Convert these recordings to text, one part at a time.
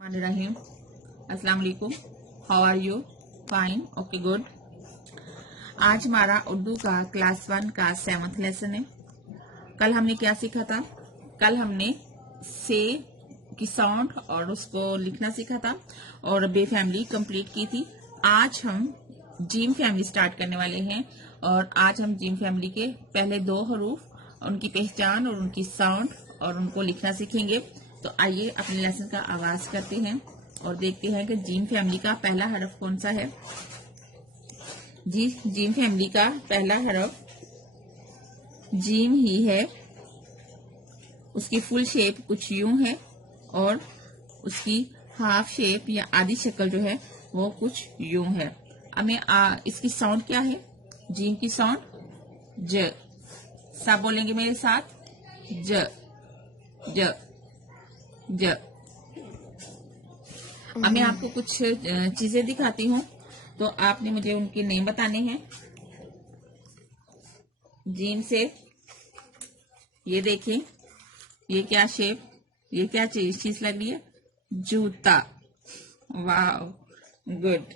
रहीम। अस्सलाम वालेकुम। How are you? Fine, okay, good. आज हमारा उर्दू का क्लास 1 का 7th लेसन है। कल हमने क्या सीखा था? कल हमने से की साउंड और उसको लिखना सीखा था और बे फैमिली कंप्लीट की थी। आज हम जीम फैमिली स्टार्ट करने वाले हैं और आज हम जीम फैमिली के पहले 2 हरूफ, उनकी पहचान और उनकी साउंड और उनको लिखना सीखेंगे। तो आइए अपने लेसन का आगाज करते हैं और देखते हैं कि जीम फैमिली का पहला हरफ कौन सा है। जी, जीम फैमिली का पहला हरफ जीम ही है। उसकी फुल शेप कुछ यूं है और उसकी हाफ शेप या आधी शक्ल जो है वो कुछ यूं है। हमें इसकी साउंड क्या है? जीम की साउंड ज। सब बोलेंगे मेरे साथ, ज ज ज। अब मैं आपको कुछ चीजें दिखाती हूँ तो आपने मुझे उनके नेम बताने हैं। जीम से ये देखें, ये क्या शेप, ये क्या चीज लग रही है? जूता। वाह, गुड।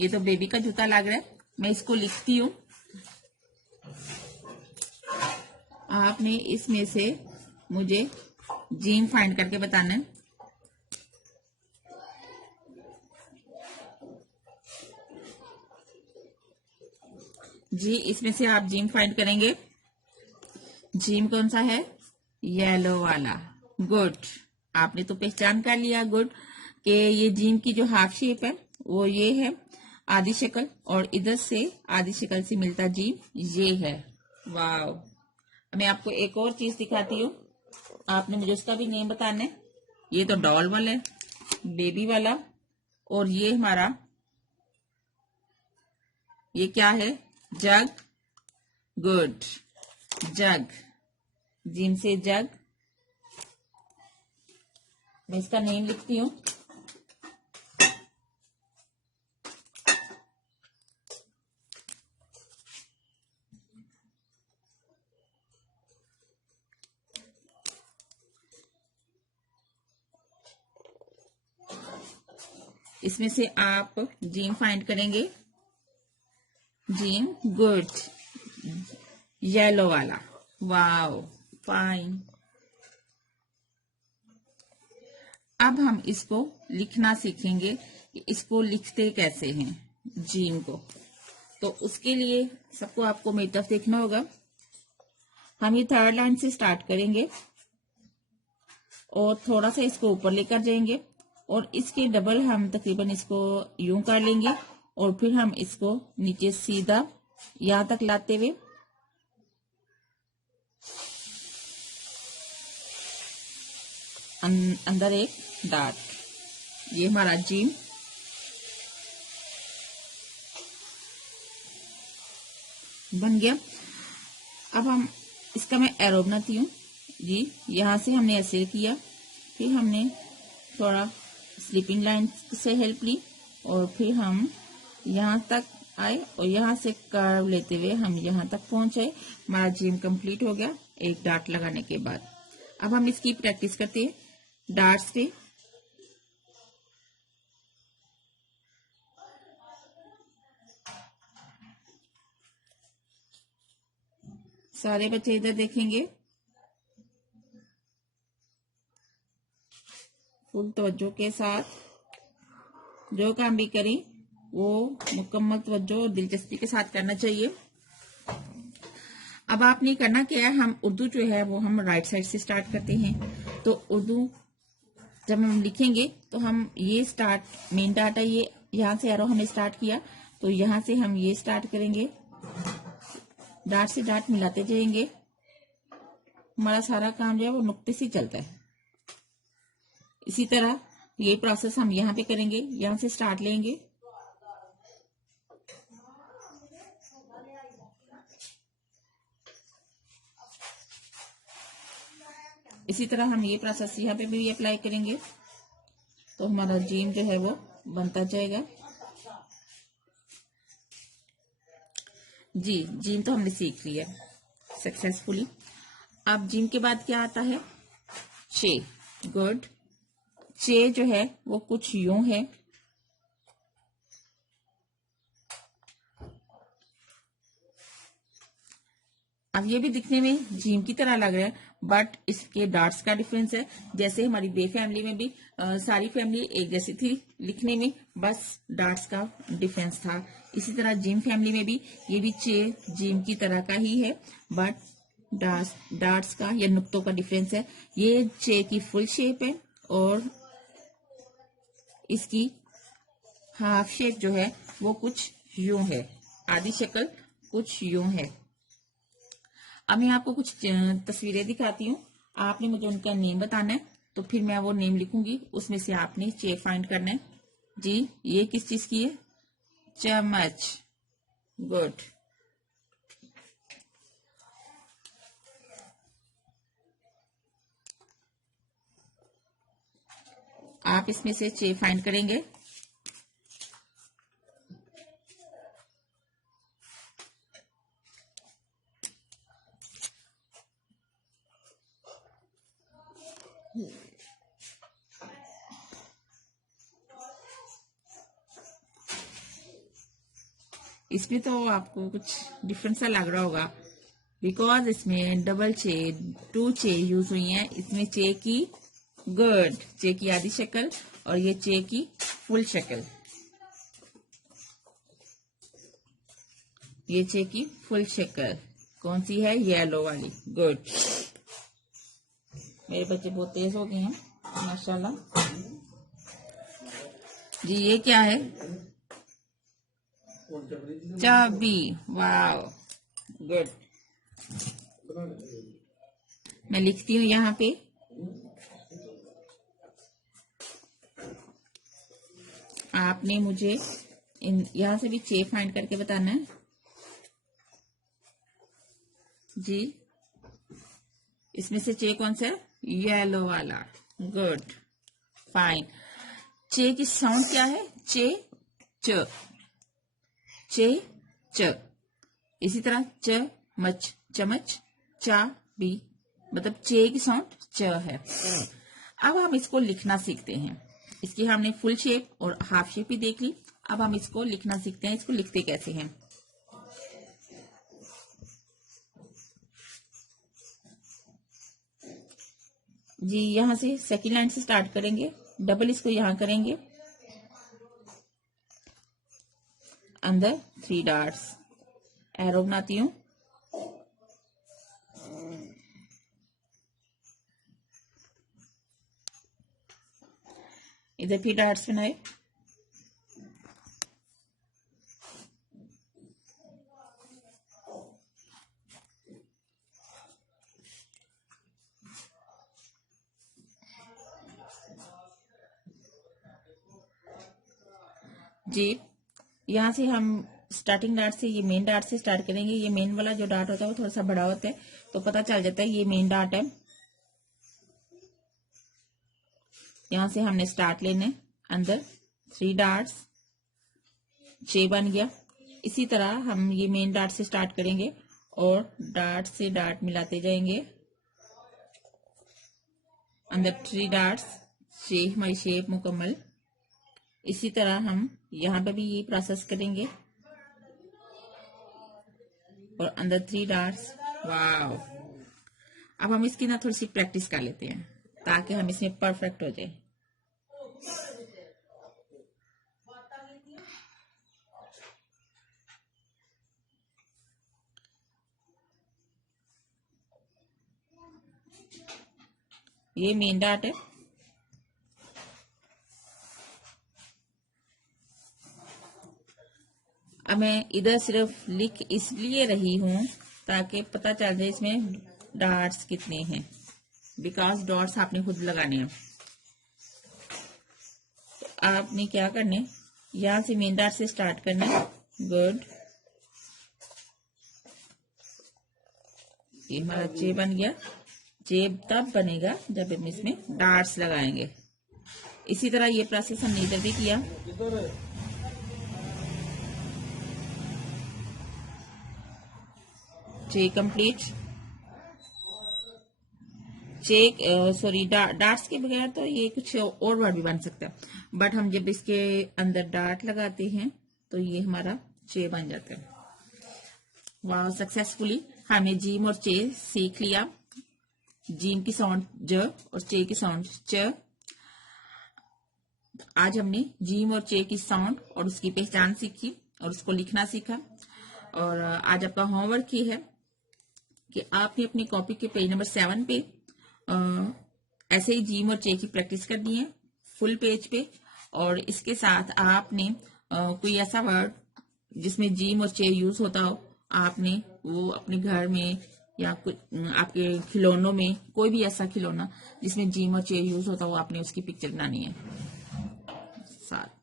ये तो बेबी का जूता लग रहा है। मैं इसको लिखती हूँ। आपने इसमें से मुझे जीम फाइंड करके बताना है। जी, इसमें से आप जीम फाइंड करेंगे। जीम कौन सा है? येलो वाला। गुड, आपने तो पहचान कर लिया। गुड कि ये जीम की जो हाफ शेप है वो ये है, आधी शक्ल, और इधर से आधी शक्ल से मिलता जीम ये है। वाह। मैं आपको एक और चीज दिखाती हूँ, आपने मुझे उसका भी नेम बताना है। ये तो डॉल वाला है, बेबी वाला, और ये हमारा ये क्या है? जग। गुड, जग। जीम से जग। मैं इसका नेम लिखती हूँ। इसमें से आप जीम फाइंड करेंगे। जीम, गुड, येलो वाला। Wow, fine. अब हम इसको लिखना सीखेंगे कि इसको लिखते कैसे हैं जीम को। तो उसके लिए सबको आपको मेरी तरफ देखना होगा। हम ये 3rd लाइन से स्टार्ट करेंगे और थोड़ा सा इसको ऊपर लेकर जाएंगे और इसके डबल हम तकरीबन इसको यूं कर लेंगे और फिर हम इसको नीचे सीधा यहां तक लाते हुए अंदर एक डार्ट। ये हमारा जीम बन गया। अब हम इसका मैं एरो बनाती हूँ। जी, यहां से हमने ऐसे किया, फिर हमने थोड़ा स्लीपिंग लाइन से हेल्प ली और फिर हम यहां तक आए और यहां से कर्व लेते हुए हम यहां तक पहुंचे। हमारा जीम कंप्लीट हो गया एक डार्ट लगाने के बाद। अब हम इसकी प्रैक्टिस करते हैं डार्ट्स पे। सारे बच्चे इधर देखेंगे, फुल तवज्जो के साथ। जो काम भी करें वो मुकम्मल तवज्जो और दिलचस्पी के साथ करना चाहिए। अब आपने करना क्या है, हम उर्दू जो है वो हम राइट साइड से स्टार्ट करते हैं। तो उर्दू जब हम लिखेंगे तो हम ये स्टार्ट मेन डाटा, ये यहाँ से एरो हमने स्टार्ट किया तो यहाँ से हम ये स्टार्ट करेंगे, डाट से डाट मिलाते जाएंगे। हमारा सारा काम जो है वो नुक्ते से चलता है। इसी तरह ये प्रोसेस हम यहाँ पे करेंगे, यहाँ से स्टार्ट लेंगे, इसी तरह हम ये प्रोसेस यहाँ पे भी अप्लाई करेंगे तो हमारा जीम जो है वो बनता जाएगा। जी, जीम तो हमने सीख लिया सक्सेसफुली। अब जीम के बाद क्या आता है? चे, गुड। चे जो है वो कुछ यूं है, अब ये भी दिखने में जीम की तरह लग रहा है, बट इसके डॉट्स का डिफरेंस है। जैसे हमारी बे फैमिली में भी सारी फैमिली एक जैसी थी लिखने में, बस डॉट्स का डिफरेंस था। इसी तरह जिम फैमिली में भी ये भी चे जिम की तरह का ही है, बट डॉट्स का या नुक्तों का डिफरेंस है। ये चे की फुल शेप है और इसकी हाफ शेप जो है वो कुछ यूं है, आधी शक्ल कुछ यूं है। अब मैं आपको कुछ तस्वीरें दिखाती हूँ, आपने मुझे उनका नेम बताना है, तो फिर मैं वो नेम लिखूंगी, उसमें से आपने चे फाइंड करना है। जी, ये किस चीज की है? चम्मच, गुड। आप इसमें से चे फाइंड करेंगे। इसमें तो आपको कुछ डिफरेंट सा लग रहा होगा, बिकॉज इसमें डबल चे, 2 चे यूज हुई हैं। इसमें चे की, गुड, चे की आधी शक्ल और ये चे की फुल शक्ल। ये चे की फुल शक्ल कौन सी है? येलो वाली, गुड। मेरे बच्चे बहुत तेज हो गए हैं माशाल्लाह। जी, ये क्या है? चाबी, वाव, गुड। मैं लिखती हूँ यहाँ पे, आपने मुझे यहाँ से भी चे फाइंड करके बताना है। जी, इसमें से चे कौन सा है? येलो वाला, गुड, फाइन। चे की साउंड क्या है? चे, च, चे, च। इसी तरह च, मच, चमच, चा, बी, मतलब चे की साउंड च है। अब हम इसको लिखना सीखते हैं। इसकी हमने फुल शेप और हाफ शेप भी देख ली, अब हम इसको लिखना सीखते हैं। इसको लिखते कैसे हैं? जी, यहां से सेकेंड लाइन से स्टार्ट करेंगे, डबल इसको यहां करेंगे, अंदर 3 डॉट्स, एरो बनाती हूं, इधर 3 डॉट्स बनाए, जी। यहाँ से हम स्टार्टिंग डार्ट से, ये मेन डार्ट से स्टार्ट करेंगे। ये मेन वाला जो डार्ट होता है वो थोड़ा सा बड़ा होता है, तो पता चल जाता है ये मेन डार्ट है। यहाँ से हमने स्टार्ट लेने, अंदर 3 डार्ट्स, चे बन गया। इसी तरह हम ये मेन डार्ट से स्टार्ट करेंगे और डार्ट से डार्ट मिलाते जाएंगे, अंदर 3 डार्ट्स, चे हमारी शेप मुकम्मल। इसी तरह हम यहाँ पे भी ये प्रोसेस करेंगे और अंदर 3 डॉट्स, वाव। अब हम इसकी ना थोड़ी सी प्रैक्टिस कर लेते हैं ताकि हम इसमें परफेक्ट हो जाए। ये मेन डॉट है, अब मैं इधर सिर्फ लिख इसलिए रही हूं ताकि पता चल जाए इसमें डॉट्स कितने हैं, बिकॉज डॉट्स आपने खुद लगाने हैं। तो आपने क्या करने, यहां से मेन डॉट से स्टार्ट करना, गुड। ये हमारा जे बन गया। जे तब बनेगा जब हम इसमें डॉट्स लगाएंगे। इसी तरह ये प्रोसेस हमने इधर भी किया। जे कंप्लीट, चेक सॉरी डार्ट्स के बगैर तो ये कुछ और वर्ड भी बन सकता है, बट हम जब इसके अंदर डार्ट लगाते हैं तो ये हमारा चे बन जाता है। वाह, सक्सेसफुली हमने जीम और चे सीख लिया। जीम की साउंड ज और चे की साउंड च। आज हमने जीम और चे की साउंड और उसकी पहचान सीखी और उसको लिखना सीखा। और आज आपका होमवर्क ये है कि आपने अपनी कॉपी के पेज नंबर 7 पे ऐसे ही जीम और चे की प्रैक्टिस करनी है फुल पेज पे। और इसके साथ आपने कोई ऐसा वर्ड जिसमें जीम और चे यूज होता हो, आपने वो अपने घर में या कुछ आपके खिलौनों में, कोई भी ऐसा खिलौना जिसमें जीम और चे यूज होता हो, आपने उसकी पिक्चर बनानी है साथ।